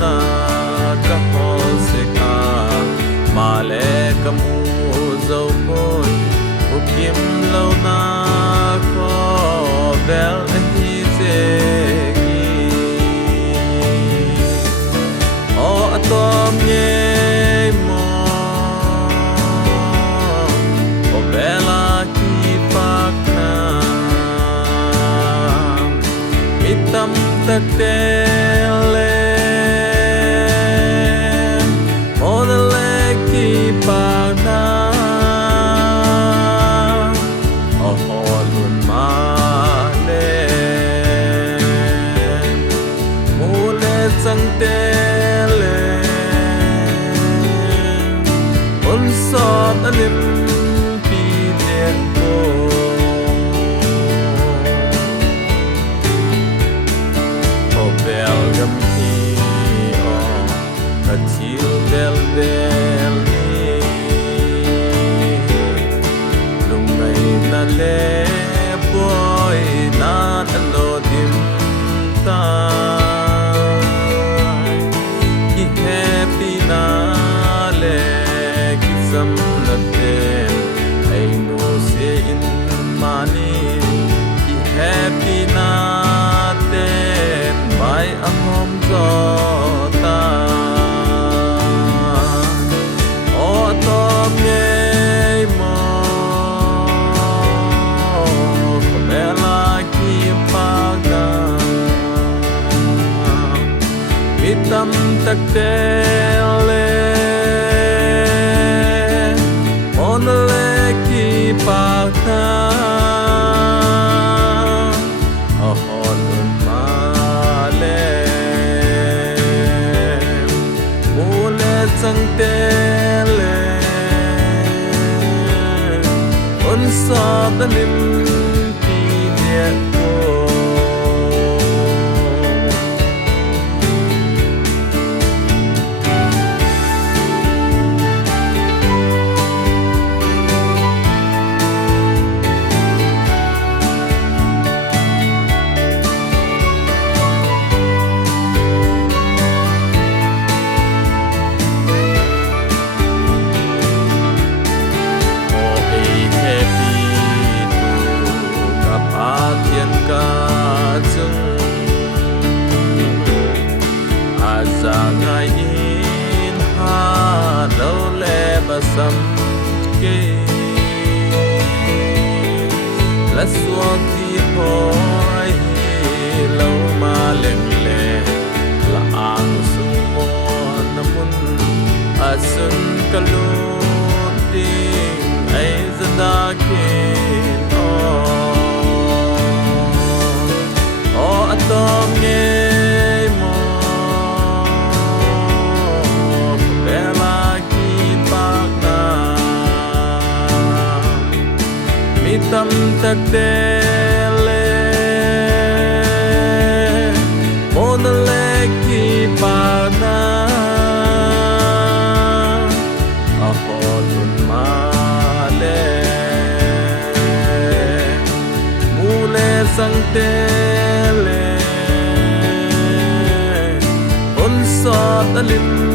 na ka hol se ka male kamu zo poi ukim lo na ko bel hi se gi o atom ye mo o bela ki pakna mitam takte sang tele on sot alim pi de ko o bel gam hi o a til bel bel ni lung mai na le boy na lo dim ta happy na le kisam laten ai no se in mani ki happy na ten by a home zota o to me mo bela ki paga mitam takte le on le ki pakna a hol male mule sang tele on sa dalim pi de ko ngai in ha lo le basam ke la suak ti hoi lo ma leng le la ang sung mo namun asun kalu ding ai zada kin o atom nge mitam takte le mon le ki pana a holun male mule sang tele on sa talim